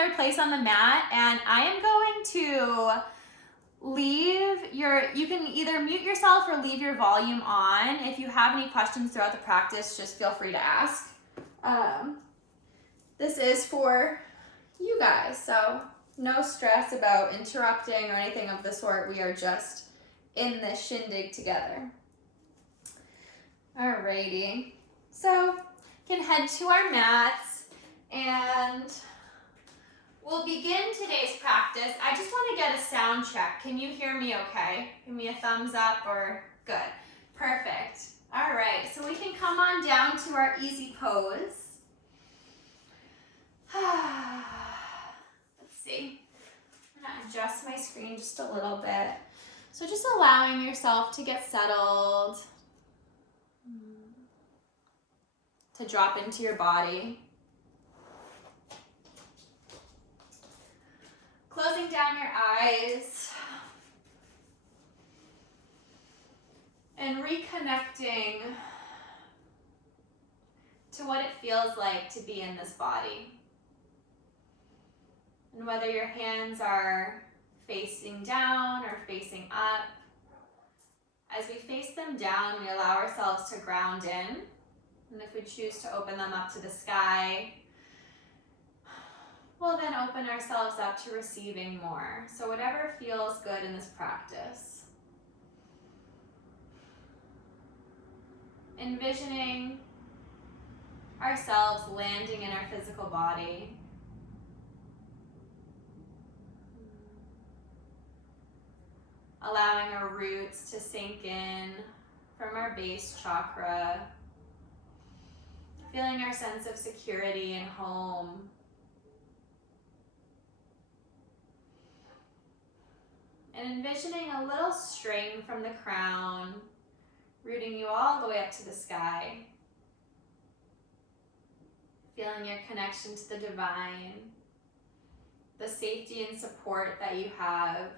our place on the mat, and I am going to you can either mute yourself or leave your volume on. If you have any questions throughout the practice, just feel free to ask. This is for you guys, so no stress about interrupting or anything of the sort. We are just in this shindig together. Alrighty, so can head to our mats and we'll begin today's practice. I just want to get a sound check. Can you hear me okay? Give me a thumbs up or good. Perfect. All right, so we can come on down to our easy pose. Let's see. I'm going to adjust my screen just a little bit. So just allowing yourself to get settled, to drop into your body. Closing down your eyes and reconnecting to what it feels like to be in this body. And whether your hands are facing down or facing up, as we face them down, we allow ourselves to ground in. And if we choose to open them up to the sky, we'll then open ourselves up to receiving more. So whatever feels good in this practice. Envisioning ourselves landing in our physical body. Allowing our roots to sink in from our base chakra. Feeling our sense of security and home. And envisioning a little string from the crown, rooting you all the way up to the sky. Feeling your connection to the divine, the safety and support that you have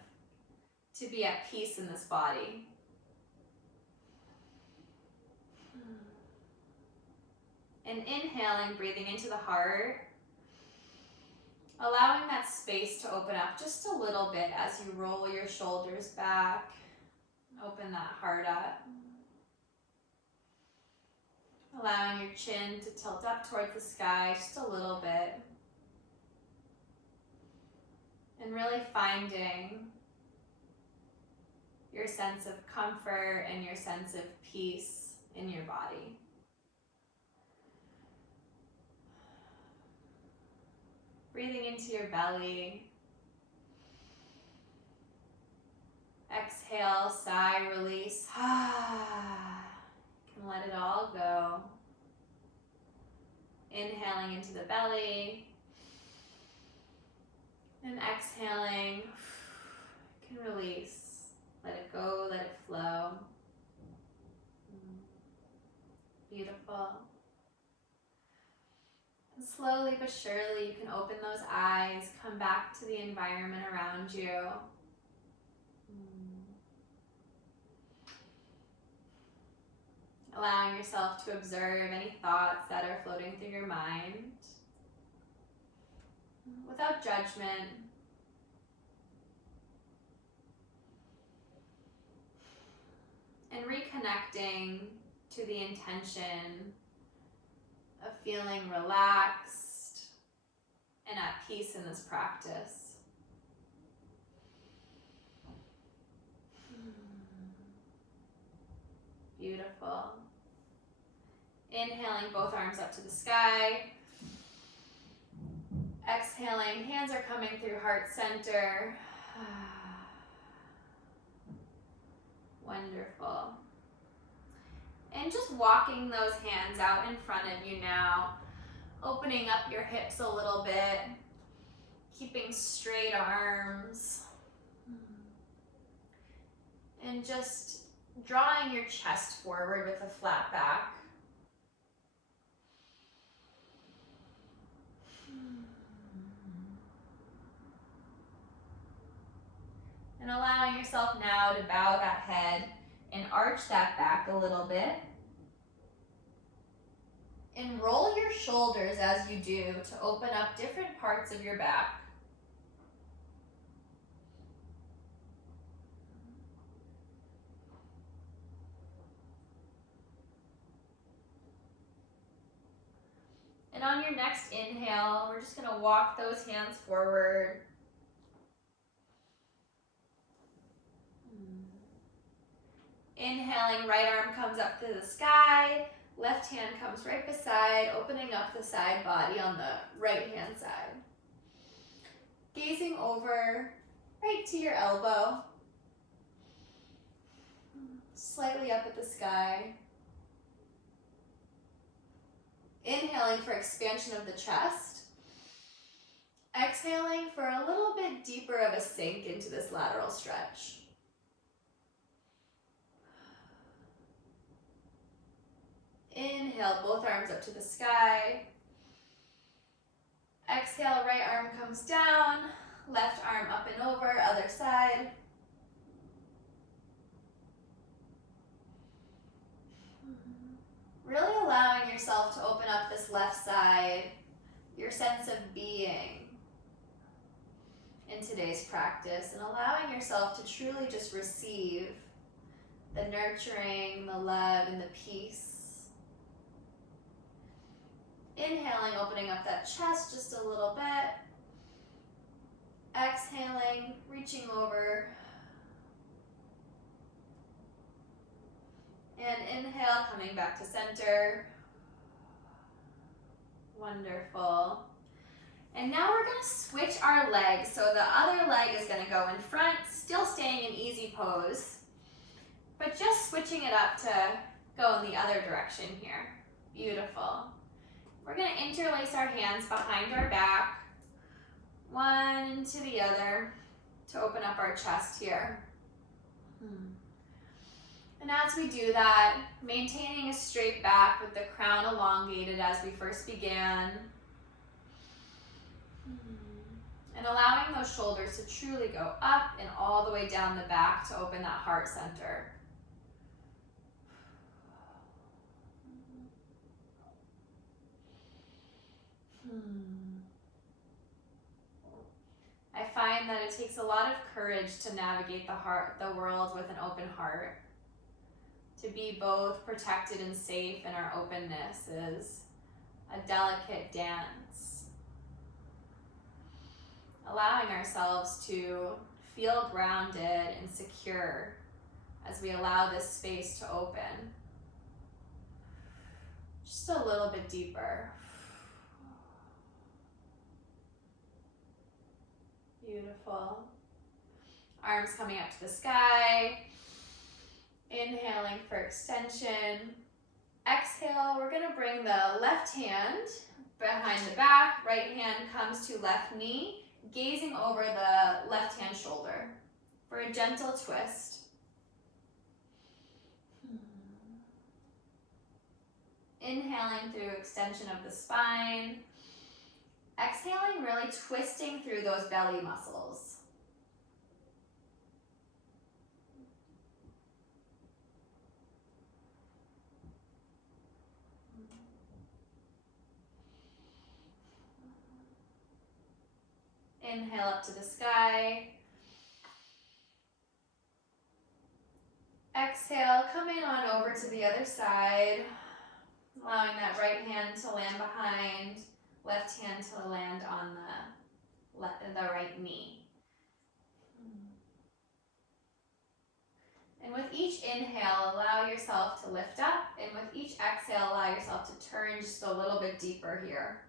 to be at peace in this body. And inhaling, breathing into the heart, allowing that space to open up just a little bit as you roll your shoulders back, open that heart up. Allowing your chin to tilt up towards the sky just a little bit. And really finding your sense of comfort and your sense of peace in your body. Breathing into your belly. Exhale, sigh, release. You can let it all go. Inhaling into the belly. And exhaling, you can release. Let it go, let it flow. Beautiful. And slowly but surely you can open those eyes, come back to the environment around you. Allowing yourself to observe any thoughts that are floating through your mind without judgment. And reconnecting to the intention of feeling relaxed and at peace in this practice. Beautiful. Inhaling, both arms up to the sky. Exhaling, hands are coming through heart center. Wonderful. And just walking those hands out in front of you now, opening up your hips a little bit, keeping straight arms, and just drawing your chest forward with a flat back. And allowing yourself now to bow that head and arch that back a little bit. And roll your shoulders as you do to open up different parts of your back. And on your next inhale, we're just going to walk those hands forward. Inhaling, right arm comes up to the sky. Left hand comes right beside, opening up the side body on the right hand side. Gazing over right to your elbow. Slightly up at the sky. Inhaling for expansion of the chest. Exhaling for a little bit deeper of a sink into this lateral stretch. Inhale, both arms up to the sky. Exhale, right arm comes down, left arm up and over, other side. Really allowing yourself to open up this left side, your sense of being in today's practice, and allowing yourself to truly just receive the nurturing, the love, and the peace. Inhaling, opening up that chest just a little bit. Exhaling, reaching over. And inhale, coming back to center. Wonderful. And now we're going to switch our legs. So the other leg is going to go in front, still staying in easy pose, but just switching it up to go in the other direction here. Beautiful. We're going to interlace our hands behind our back, one to the other, to open up our chest here. And as we do that, maintaining a straight back with the crown elongated as we first began. And allowing those shoulders to truly go up and all the way down the back to open that heart center. I find that it takes a lot of courage to navigate the world with an open heart. To be both protected and safe in our openness is a delicate dance. Allowing ourselves to feel grounded and secure as we allow this space to open. Just a little bit deeper. Beautiful. Arms coming up to the sky. Inhaling for extension. Exhale, we're going to bring the left hand behind the back. Right hand comes to left knee, gazing over the left hand shoulder for a gentle twist. Inhaling through extension of the spine. Exhaling, really twisting through those belly muscles. Inhale up to the sky. Exhale, coming on over to the other side, allowing that right hand to land behind, left hand to land on the right knee. And with each inhale, allow yourself to lift up, and with each exhale, allow yourself to turn just a little bit deeper here.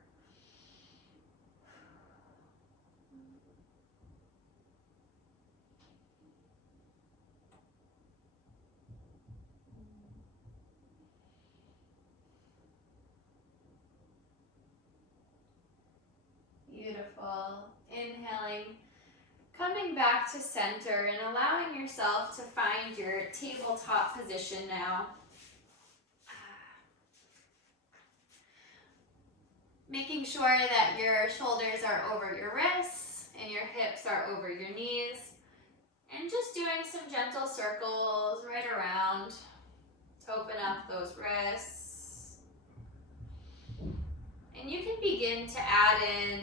Beautiful. Inhaling, coming back to center and allowing yourself to find your tabletop position now. Making sure that your shoulders are over your wrists and your hips are over your knees. And just doing some gentle circles right around to open up those wrists. begin to add in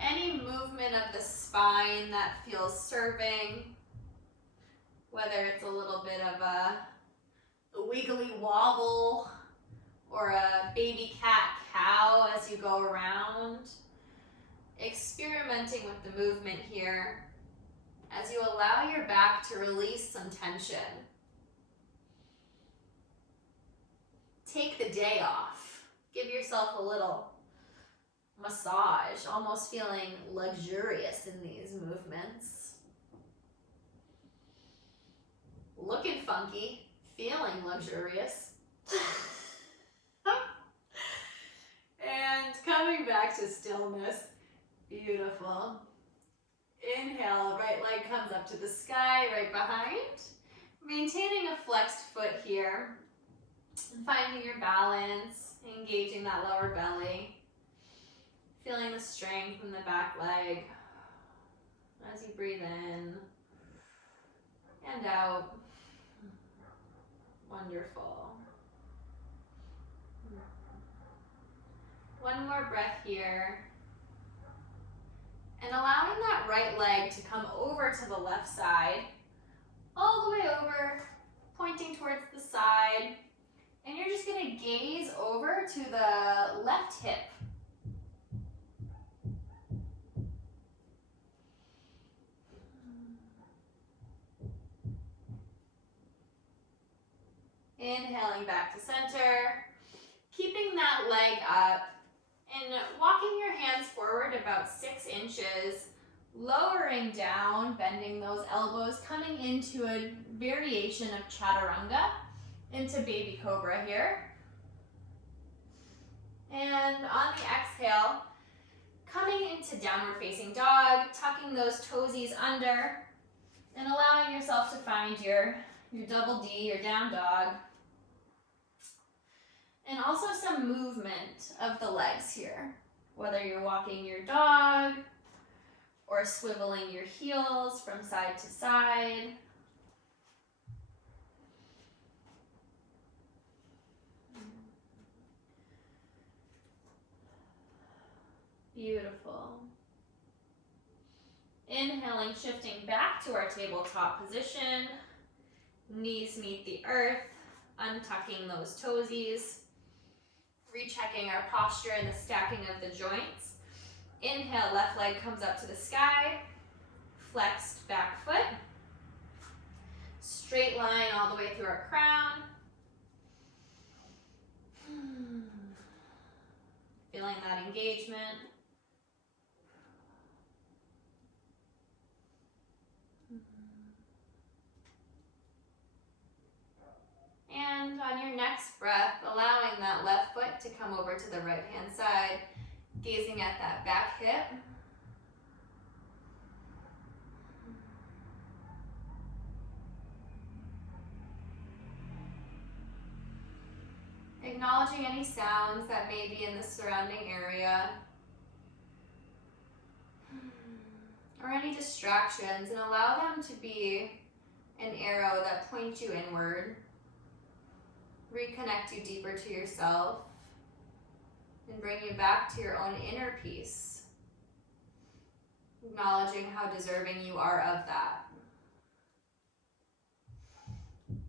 any movement of the spine that feels serving, whether it's a little bit of a wiggly wobble or a baby cat cow as you go around. Experimenting with the movement here as you allow your back to release some tension. Take the day off. Give yourself a little massage, almost feeling luxurious in these movements. Looking funky, feeling luxurious. And coming back to stillness. Beautiful. Inhale, right leg comes up to the sky, right behind. Maintaining a flexed foot here. And finding your balance, engaging that lower belly. Feeling the strength in the back leg as you breathe in and out. Wonderful. One more breath here. And allowing that right leg to come over to the left side, all the way over, pointing towards the side. And you're just going to gaze over to the left hip. Inhaling back to center, keeping that leg up and walking your hands forward about 6 inches, lowering down, bending those elbows, coming into a variation of chaturanga, into baby cobra here. And on the exhale, coming into downward facing dog, tucking those toesies under, and allowing yourself to find your double D, your down dog. And also some movement of the legs here, whether you're walking your dog or swiveling your heels from side to side. Beautiful. Inhaling, shifting back to our tabletop position. Knees meet the earth, untucking those toesies. Rechecking our posture and the stacking of the joints. Inhale, left leg comes up to the sky. Flexed back foot. Straight line all the way through our crown. Feeling that engagement. And on your next breath, allowing that left foot to come over to the right-hand side, gazing at that back hip. Acknowledging any sounds that may be in the surrounding area, or any distractions, and allow them to be an arrow that points you inward. Reconnect you deeper to yourself and bring you back to your own inner peace, acknowledging how deserving you are of that.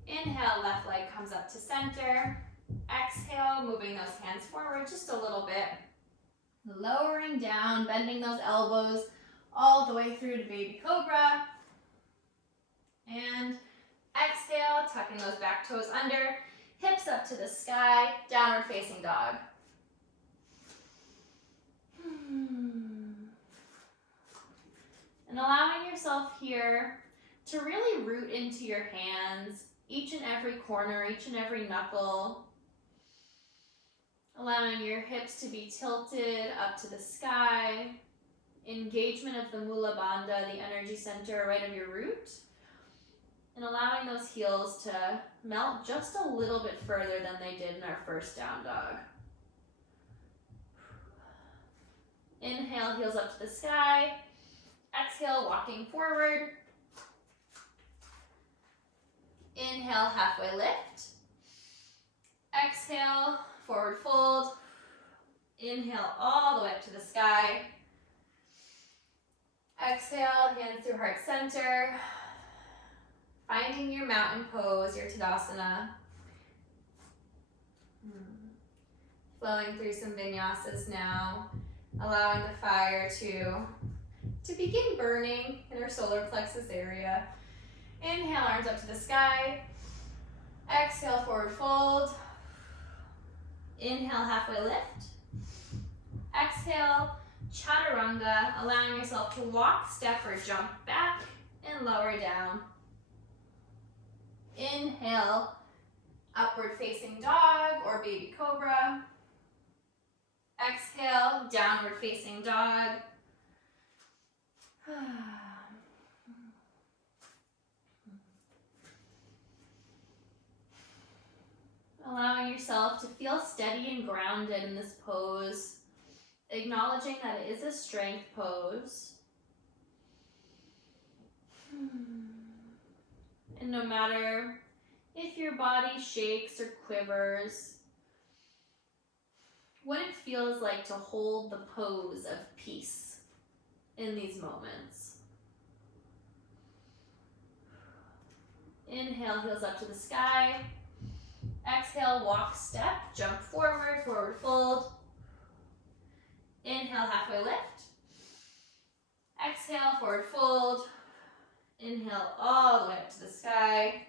Inhale, left leg comes up to center. Exhale, moving those hands forward just a little bit. Lowering down, bending those elbows all the way through to baby cobra. And exhale, tucking those back toes under. Hips up to the sky, downward facing dog. And allowing yourself here to really root into your hands, each and every corner, each and every knuckle. Allowing your hips to be tilted up to the sky. Engagement of the Mula Bandha, the energy center right of your root. And allowing those heels to melt just a little bit further than they did in our first down dog. Inhale, heels up to the sky. Exhale, walking forward. Inhale, halfway lift. Exhale, forward fold. Inhale all the way up to the sky. Exhale, hands through heart center. Finding your mountain pose, your Tadasana. Flowing through some vinyasas now. Allowing the fire to begin burning in our solar plexus area. Inhale, arms up to the sky. Exhale, forward fold. Inhale, halfway lift. Exhale, chaturanga, allowing yourself to walk, step, or jump back and lower down. Inhale, upward facing dog or baby cobra. Exhale, downward facing dog. Allowing yourself to feel steady and grounded in this pose, acknowledging that it is a strength pose. And no matter if your body shakes or quivers, what it feels like to hold the pose of peace in these moments. Inhale, heels up to the sky. Exhale, walk, step, jump forward, forward fold. Inhale, halfway lift. Exhale, forward fold. Inhale all the way up to the sky.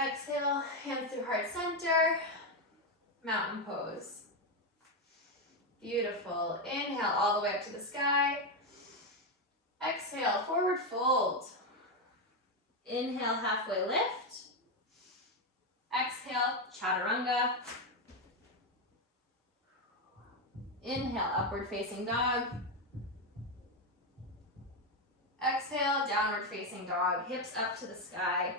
Exhale, hands through heart center. Mountain pose. Beautiful. Inhale all the way up to the sky. Exhale, forward fold. Inhale, halfway lift. Exhale, chaturanga. Inhale, upward facing dog. Exhale, downward facing dog. Hips up to the sky.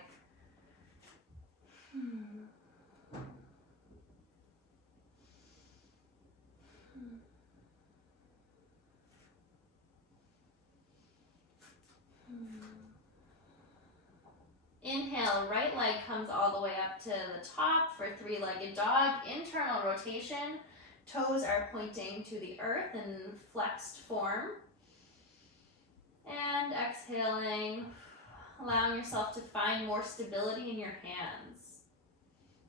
Inhale, right leg comes all the way up to the top for three-legged dog. Internal rotation. Toes are pointing to the earth in flexed form. And exhaling, allowing yourself to find more stability in your hands,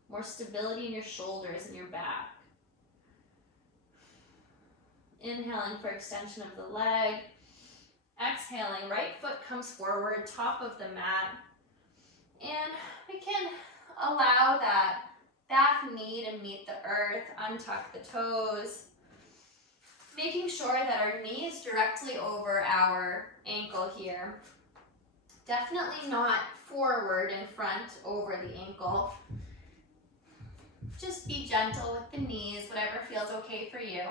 more stability in your shoulders and your back. Inhaling for extension of the leg. Exhaling, right foot comes forward, top of the mat. And we can allow that back knee to meet the earth, untuck the toes, making sure that our knee is directly over our ankle here. Definitely not forward in front over the ankle. Just be gentle with the knees, whatever feels okay for you.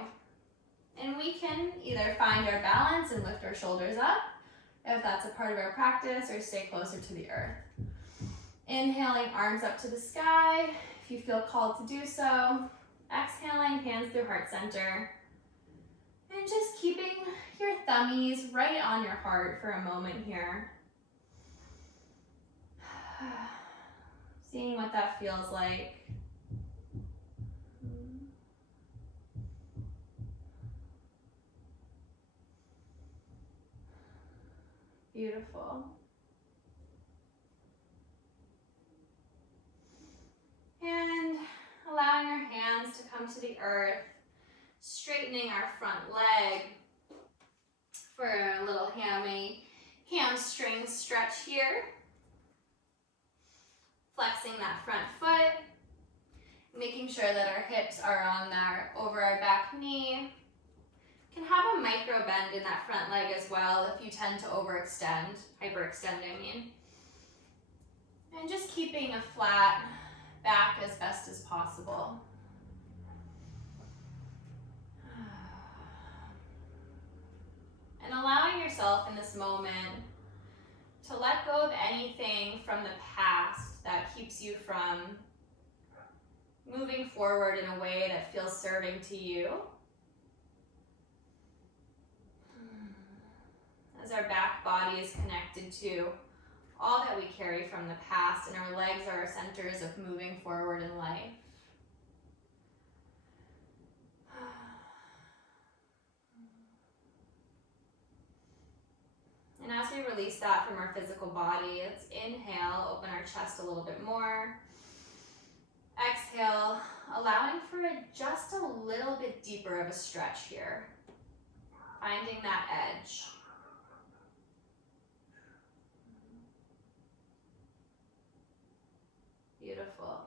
And we can either find our balance and lift our shoulders up, if that's a part of our practice, or stay closer to the earth. Inhaling, arms up to the sky, if you feel called to do so. Exhaling, hands through heart center. And just keeping your thummies right on your heart for a moment here. Seeing what that feels like. Beautiful. And allowing our hands to come to the earth, straightening our front leg for a little hamstring stretch here. Flexing that front foot, making sure that our hips are over our back knee. You can have a micro bend in that front leg as well if you tend to hyperextend, I mean. And just keeping a flat back as best as possible. And allowing yourself in this moment to let go of anything from the past that keeps you from moving forward in a way that feels serving to you. As our back body is connected to all that we carry from the past, and our legs are our centers of moving forward in life. release that from our physical body. Let's inhale, open our chest a little bit more. Exhale, allowing for just a little bit deeper of a stretch here. Finding that edge. Beautiful.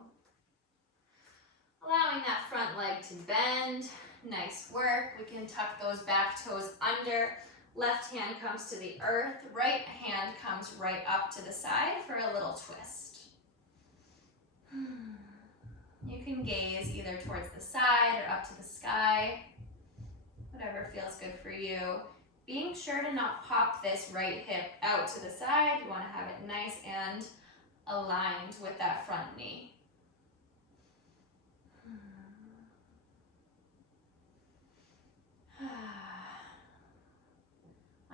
Allowing that front leg to bend. Nice work. We can tuck those back toes under. Left hand comes to the earth. Right hand comes right up to the side for a little twist. You can gaze either towards the side or up to the sky. Whatever feels good for you. Being sure to not pop this right hip out to the side. You want to have it nice and aligned with that front knee.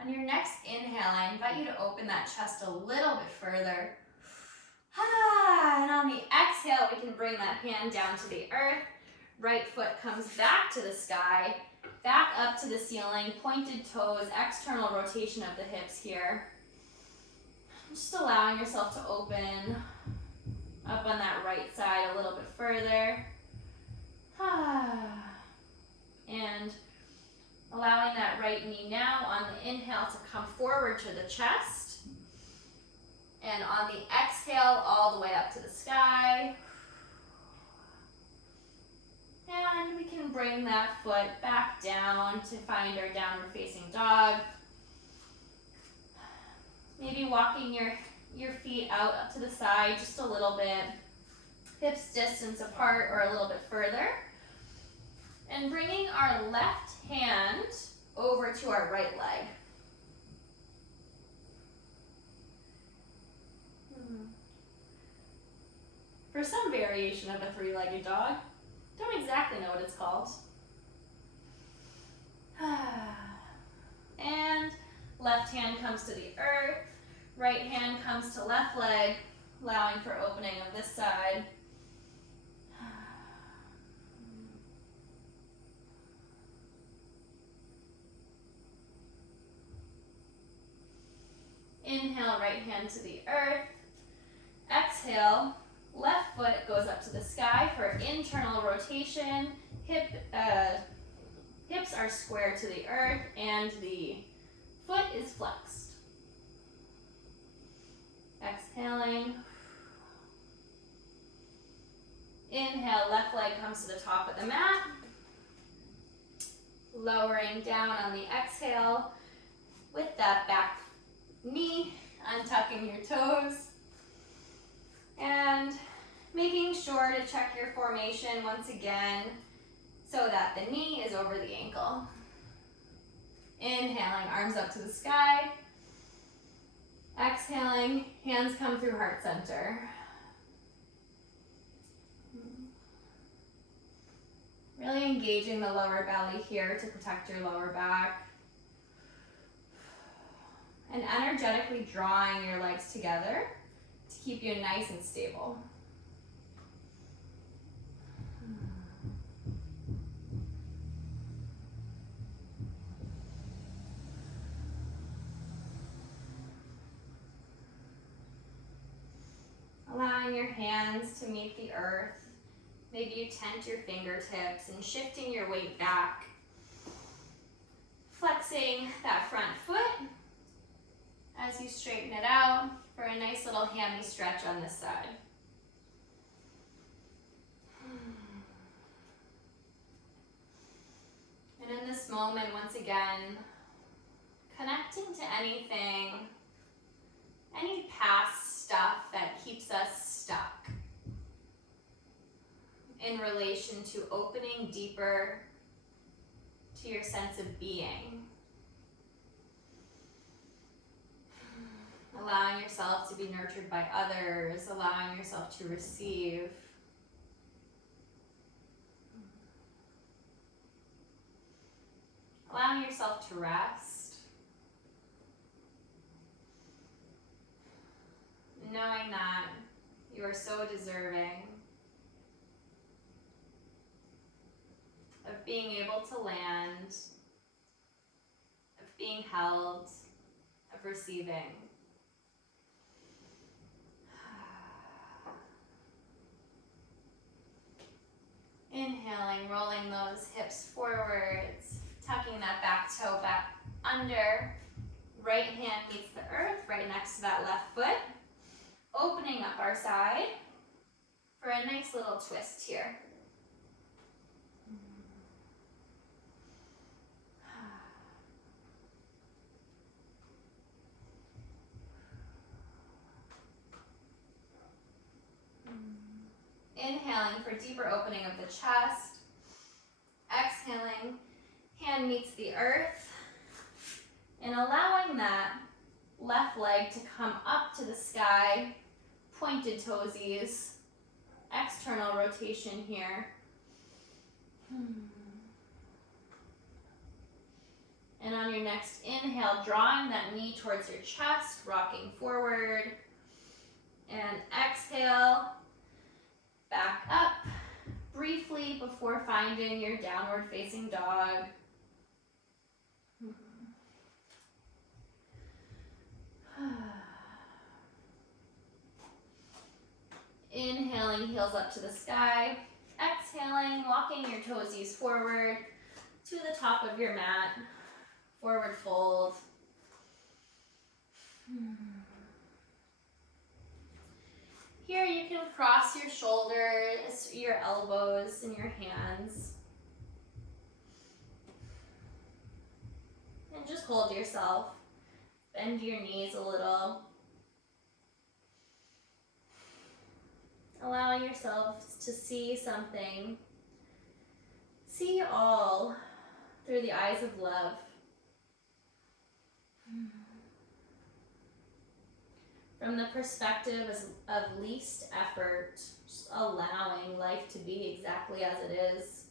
On your next inhale, I invite you to open that chest a little bit further. And on the exhale, we can bring that hand down to the earth. Right foot comes back to the sky, back up to the ceiling, pointed toes, external rotation of the hips here. Just allowing yourself to open up on that right side a little bit further. And allowing that right knee now on the inhale to come forward to the chest. And on the exhale, all the way up to the sky. And we can bring that foot back down to find our downward facing dog. Maybe walking your feet out up to the side just a little bit. Hips distance apart or a little bit further. And bringing our left hand over to our right leg. For some variation of a three-legged dog. Don't exactly know what it's called. And left hand comes to the earth. Right hand comes to left leg, allowing for opening of this side. Inhale, right hand to the earth. Exhale, left foot goes up to the sky for internal rotation. Hips are square to the earth and the foot is flexed. Exhaling. Inhale, left leg comes to the top of the mat. Lowering down on the exhale with that back knee, untucking your toes. And making sure to check your formation once again so that the knee is over the ankle. Inhaling, arms up to the sky. Exhaling, hands come through heart center. Really engaging the lower belly here to protect your lower back. And energetically drawing your legs together to keep you nice and stable. Allowing your hands to meet the earth. Maybe you tent your fingertips and shifting your weight back. Flexing that front foot as you straighten it out for a nice little hammy stretch on this side. And in this moment, once again, connecting to anything, any past stuff that keeps us stuck in relation to opening deeper to your sense of being. Allowing yourself to be nurtured by others, allowing yourself to receive. Allowing yourself to rest. Knowing that you are so deserving of being able to land, of being held, of receiving. Inhaling, rolling those hips forwards, tucking that back toe back under. Right hand meets the earth, right next to that left foot. Opening up our side for a nice little twist here. Inhaling for deeper opening of the chest. Exhaling, hand meets the earth. And allowing that left leg to come up to the sky, pointed toesies, external rotation here. And on your next inhale, drawing that knee towards your chest, rocking forward. And exhale, back up briefly before finding your downward facing dog. Inhaling, heels up to the sky. Exhaling, walking your toesies forward to the top of your mat. Forward fold. Here you can cross your shoulders, your elbows, and your hands. And just hold yourself. Bend your knees a little. Allowing yourself to see something. See all through the eyes of love. From the perspective of least effort, just allowing life to be exactly as it is.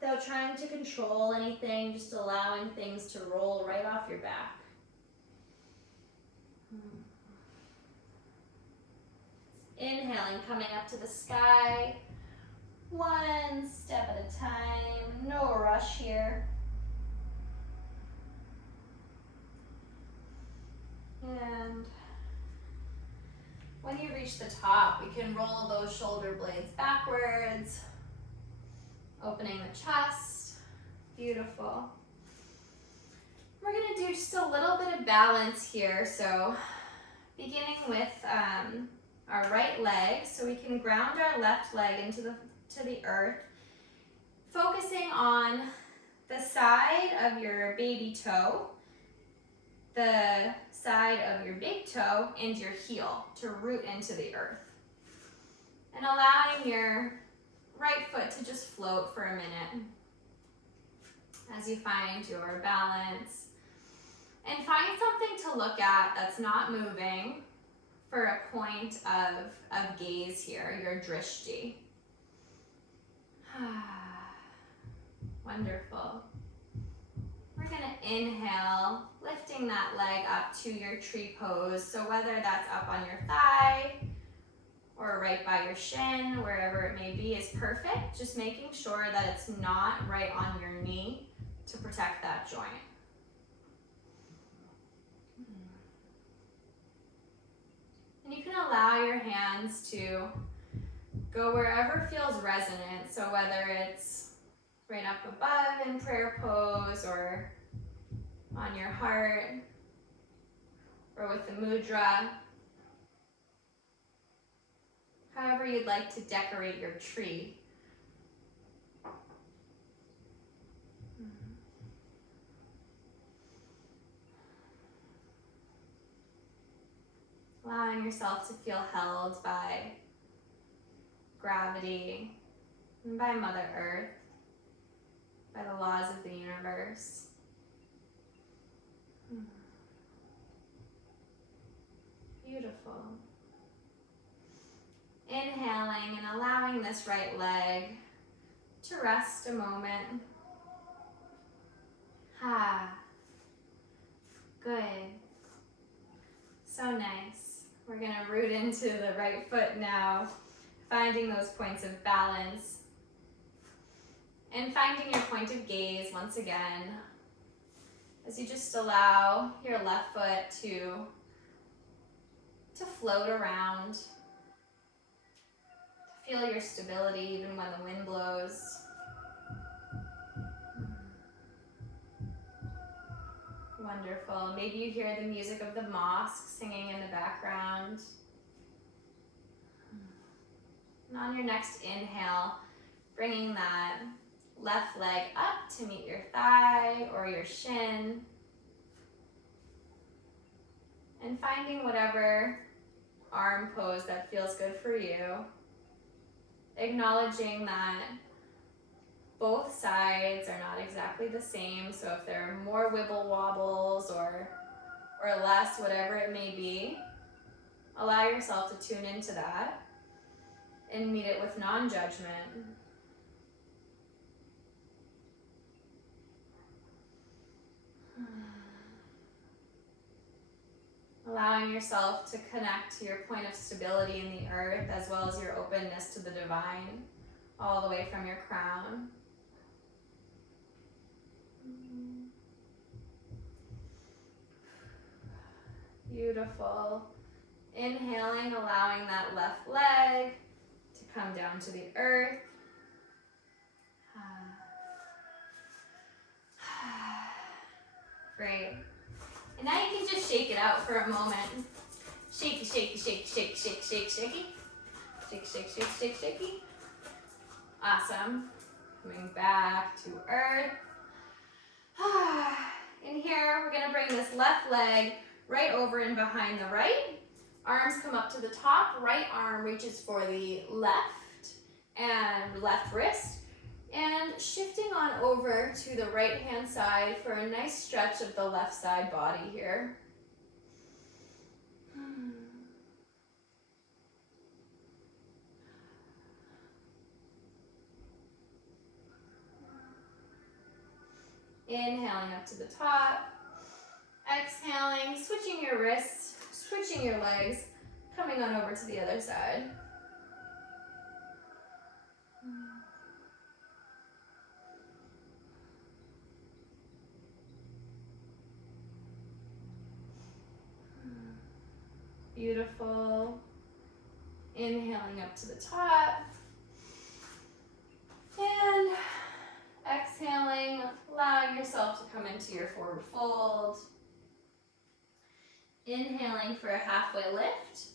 Without trying to control anything, just allowing things to roll right off your back. Inhaling, coming up to the sky, one step at a time, no rush here. And when you reach the top, we can roll those shoulder blades backwards, opening the chest. Beautiful. We're going to do just a little bit of balance here. So beginning with our right leg, so we can ground our left leg into the earth, focusing on the side of your baby toe, the side of your big toe, and your heel to root into the earth. And allowing your right foot to just float for a minute as you find your balance. And find something to look at that's not moving for a point of gaze here, your drishti. Wonderful. We're gonna inhale, lifting that leg up to your tree pose. So whether that's up on your thigh or right by your shin, wherever it may be is perfect. Just making sure that it's not right on your knee to protect that joint. And you can allow your hands to go wherever feels resonant. So whether it's right up above in prayer pose or on your heart or with the mudra. However you'd like to decorate your tree. Allowing yourself to feel held by gravity and by Mother Earth, by the laws of the universe. Beautiful. Inhaling and allowing this right leg to rest a moment. Good. So nice. We're going to root into the right foot now, finding those points of balance. And finding your point of gaze once again as you just allow your left foot to float around, to feel your stability even when the wind blows. Wonderful. Maybe you hear the music of the mosque singing in the background. And on your next inhale, bringing that left leg up to meet your thigh or your shin. And finding whatever arm pose that feels good for you. Acknowledging that both sides are not exactly the same, so if there are more wibble wobbles or less, whatever it may be, allow yourself to tune into that and meet it with non-judgment. Allowing yourself to connect to your point of stability in the earth as well as your openness to the divine, all the way from your crown. Beautiful. Inhaling, allowing that left leg to come down to the earth. Great. And now you can just shake it out for a moment. Shaky, shaky, shaky, shaky, shaky, shaky, shaky. Shake, shake, shake, shake, shaky. Awesome. Coming back to earth. In here, we're gonna bring this left leg right over and behind the right. Arms come up to the top. Right arm reaches for the left and left wrist. And shifting on over to the right hand side for a nice stretch of the left side body here. Inhaling up to the top. Exhaling, switching your wrists, switching your legs, coming on over to the other side. Beautiful. Inhaling up to the top. And exhaling, allowing yourself to come into your forward fold. Inhaling for a halfway lift.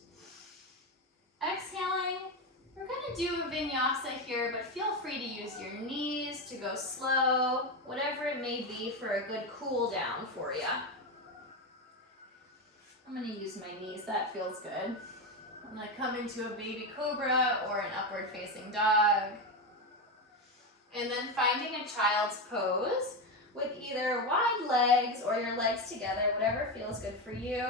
Exhaling, we're going to do a vinyasa here, but feel free to use your knees to go slow, whatever it may be for a good cool down for you. I'm going to use my knees, that feels good. I'm going to come into a baby cobra or an upward facing dog. And then finding a child's pose with either wide legs or your legs together, whatever feels good for you.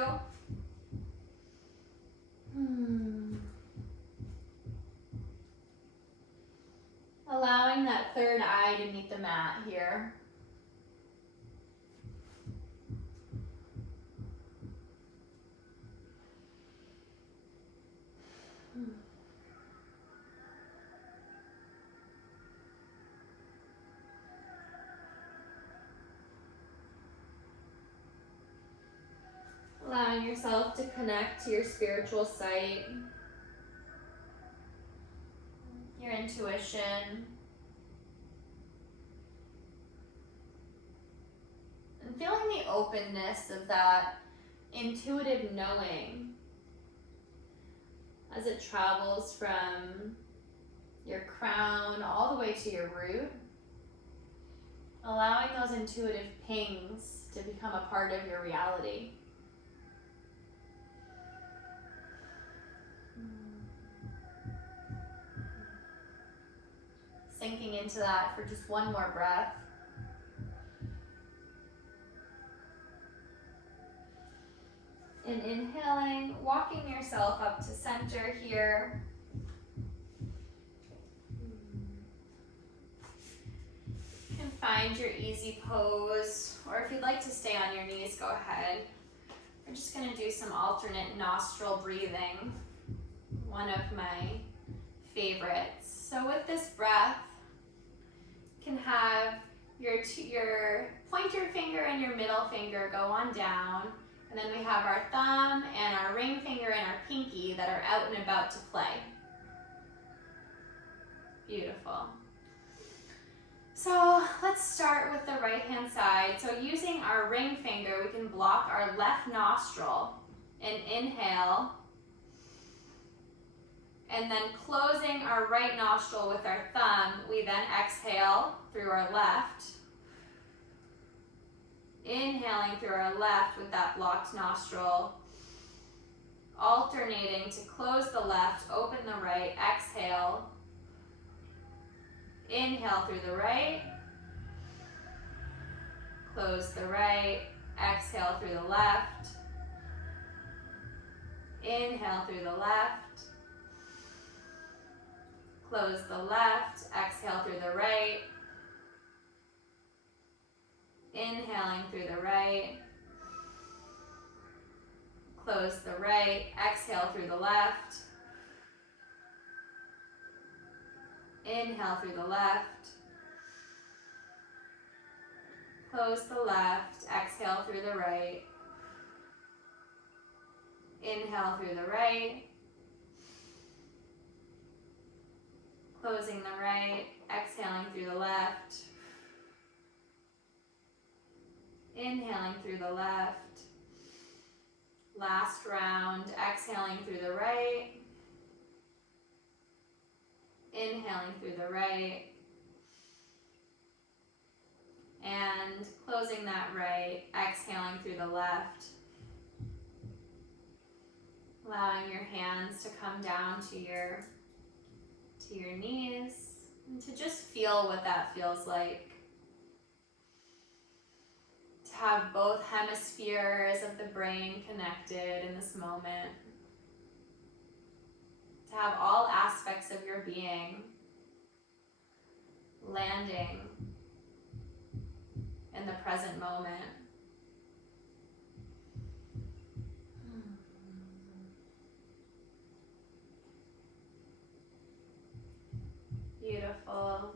Allowing that third eye to meet the mat here. Allowing yourself to connect to your spiritual sight, your intuition, and feeling the openness of that intuitive knowing as it travels from your crown all the way to your root, allowing those intuitive pings to become a part of your reality. Sinking into that for just one more breath. And inhaling, walking yourself up to center here. You can find your easy pose, or if you'd like to stay on your knees, go ahead. We're just going to do some alternate nostril breathing, one of my favorites. So with this breath, you can have Your pointer finger and your middle finger go on down. And then we have our thumb and our ring finger and our pinky that are out and about to play. Beautiful. So let's start with the right hand side. So using our ring finger, we can block our left nostril and inhale. And then closing our right nostril with our thumb, we then exhale through our left. Inhaling through our left with that blocked nostril. Alternating to close the left, open the right, exhale. Inhale through the right. Close the right, exhale through the left. Inhale through the left. Close the left, exhale through the right. Inhaling through the right. Close the right, exhale through the left. Inhale through the left. Close the left, exhale through the right. Inhale through the right. Closing the right, exhaling through the left. Inhaling through the left. Last round, exhaling through the right. Inhaling through the right. And closing that right, exhaling through the left. Allowing your hands to come down to your knees and to just feel what that feels like. To have both hemispheres of the brain connected in this moment. To have all aspects of your being landing in the present moment. Beautiful.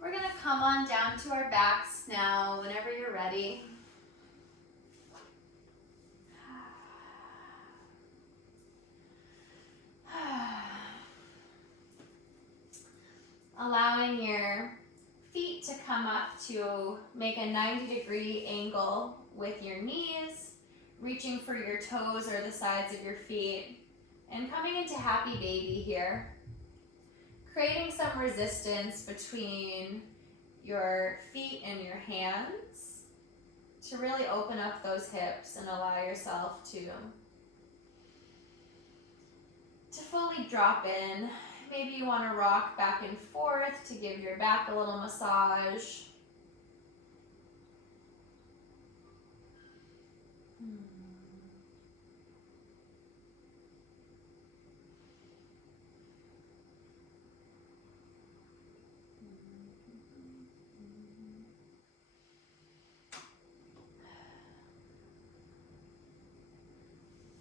We're going to come on down to our backs now whenever you're ready. Allowing your feet to come up to make a 90-degree angle with your knees, reaching for your toes or the sides of your feet, and coming into happy baby here. Creating some resistance between your feet and your hands to really open up those hips and allow yourself to fully drop in. Maybe you want to rock back and forth to give your back a little massage.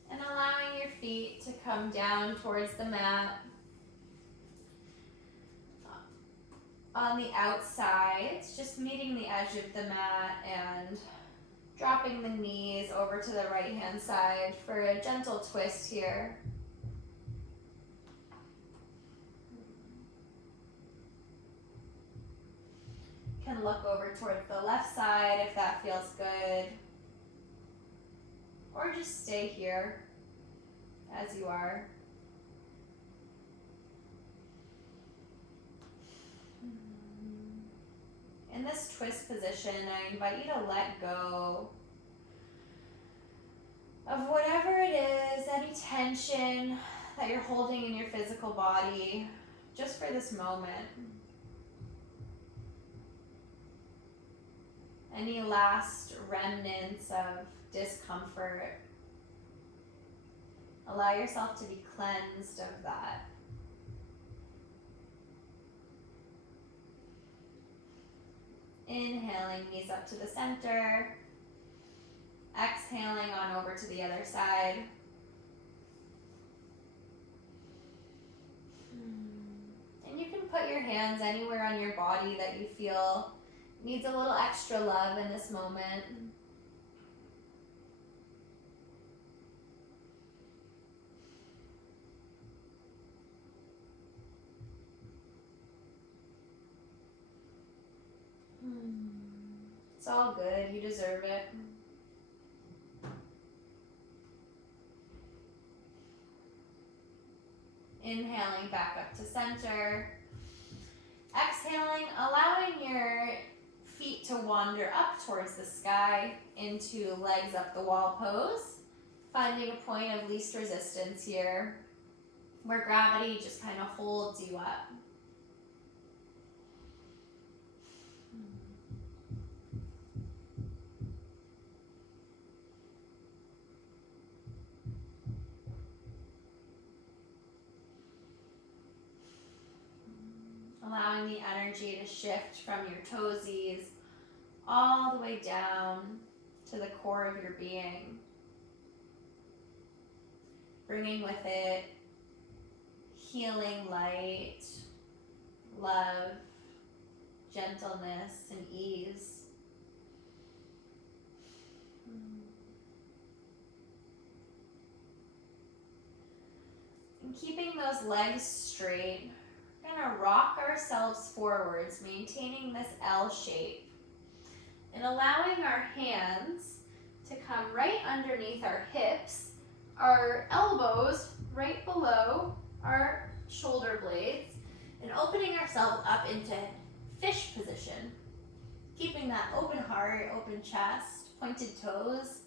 And allowing your feet to come down towards the mat. On the outsides, just meeting the edge of the mat and dropping the knees over to the right hand side for a gentle twist here. You can look over towards the left side if that feels good. Or just stay here as you are. In this twist position, I invite you to let go of whatever it is, any tension that you're holding in your physical body, just for this moment. Any last remnants of discomfort, allow yourself to be cleansed of that. Inhaling, knees up to the center. Exhaling on over to the other side. And you can put your hands anywhere on your body that you feel needs a little extra love in this moment. It's all good. You deserve it. Inhaling back up to center. Exhaling, allowing your feet to wander up towards the sky into legs up the wall pose. Finding a point of least resistance here, where gravity just kind of holds you up. Allowing the energy to shift from your toesies all the way down to the core of your being. Bringing with it healing light, love, gentleness, and ease. And keeping those legs straight, we're going to rock ourselves forwards, maintaining this L shape, and allowing our hands to come right underneath our hips, our elbows right below our shoulder blades, and opening ourselves up into fish position. Keeping that open heart, open chest, pointed toes.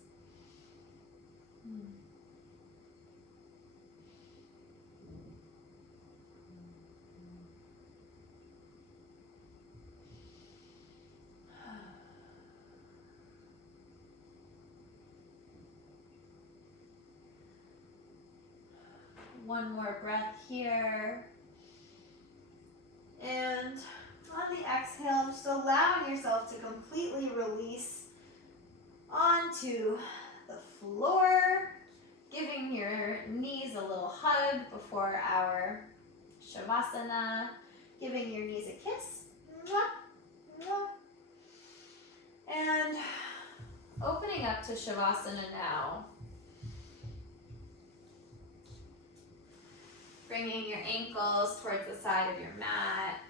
One more breath here. And on the exhale, just allowing yourself to completely release onto the floor, giving your knees a little hug before our Shavasana, giving your knees a kiss. And opening up to Shavasana now. Bringing your ankles towards the side of your mat.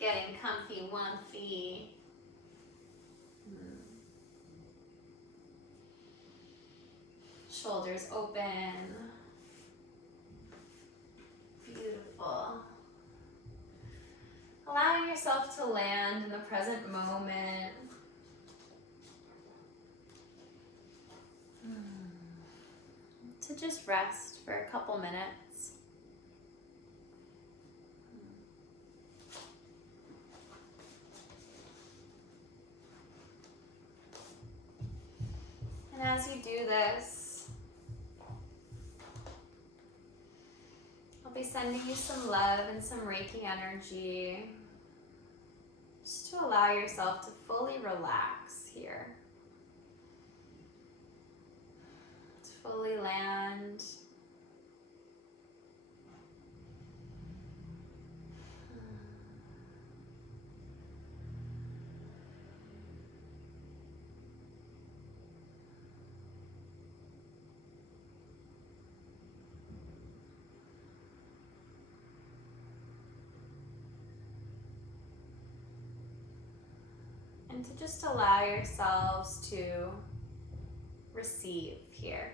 Getting comfy, wumpy. Shoulders open. Beautiful. Allowing yourself to land in the present moment. To just rest for a couple minutes. And as you do this, I'll be sending you some love and some Reiki energy, just to allow yourself to fully relax here. To fully land. And to just allow yourselves to receive here.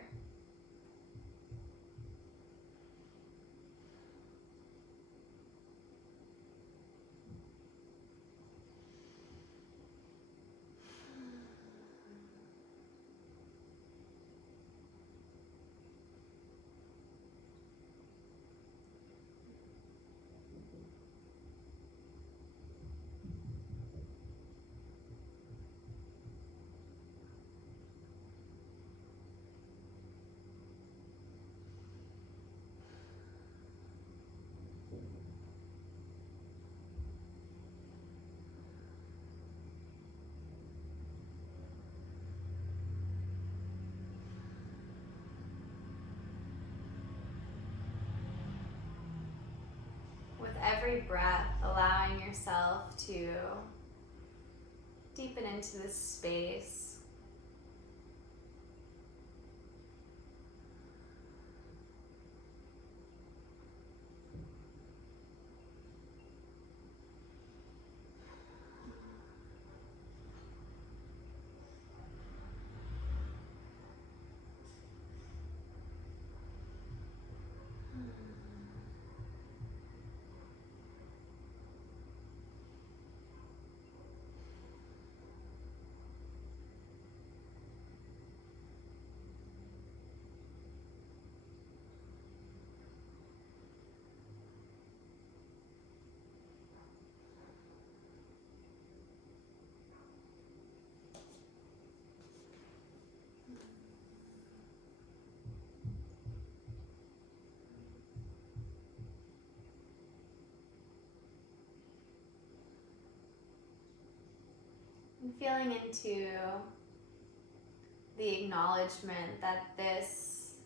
every breath, allowing yourself to deepen into this space. And feeling into the acknowledgement that this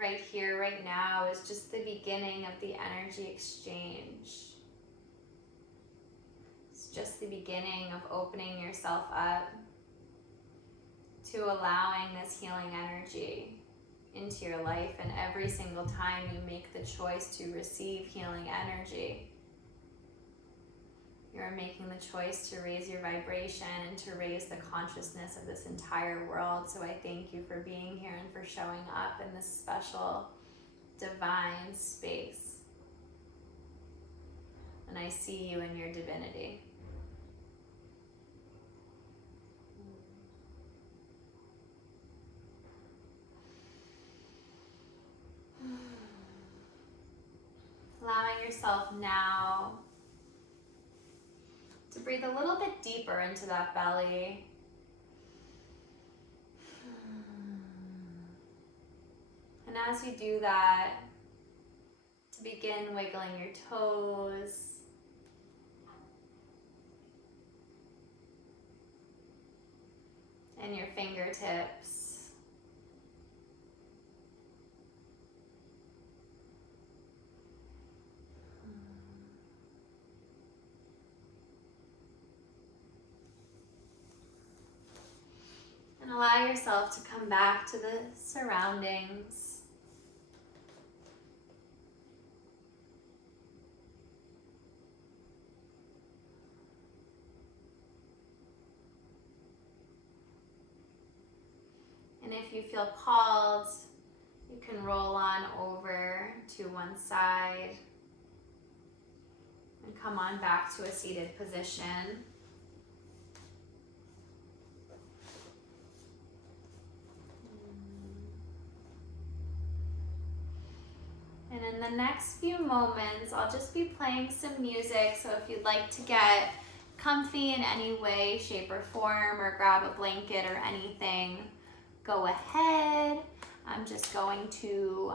right here, right now, is just the beginning of the energy exchange. It's just the beginning of opening yourself up to allowing this healing energy into your life. And every single time you make the choice to receive healing energy, you're making the choice to raise your vibration and to raise the consciousness of this entire world. So I thank you for being here and for showing up in this special, divine space. And I see you in your divinity. Allowing yourself now to breathe a little bit deeper into that belly. And as you do that, to begin wiggling your toes. And your fingertips. And allow yourself to come back to the surroundings. And if you feel called, you can roll on over to one side and come on back to a seated position. And in the next few moments, I'll just be playing some music. So if you'd like to get comfy in any way, shape, or form, or grab a blanket or anything, go ahead. I'm just going to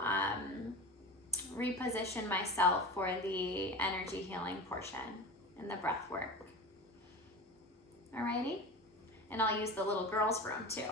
reposition myself for the energy healing portion and the breath work. Alrighty? And I'll use the little girls' room too.